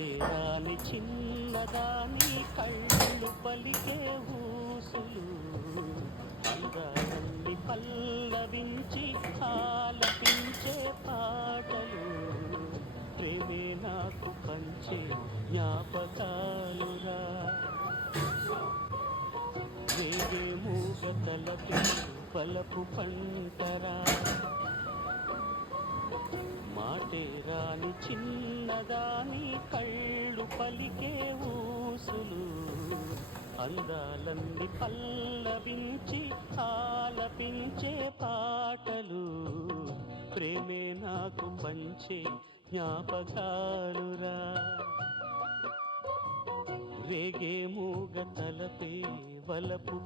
మాటే రాని చిన్నదాని కళ్ళు పలికే ఊసులు అందాలన్నీ పల్లవించి ఆలపించే పాటలు ప్రేమే నాకు పంచే జ్ఞాపకాలురా వేగే మూగతలకి బలపు పంటరా మాటే రాని చిన్నదాని కళ్ళు పలికే ఊసులు అందాలన్నీ పల్లవించి ఆలపించే పాటలు ప్రేమే నాకు పంచే జ్ఞాపకాలురా రేగే మూగ తలపే వలపు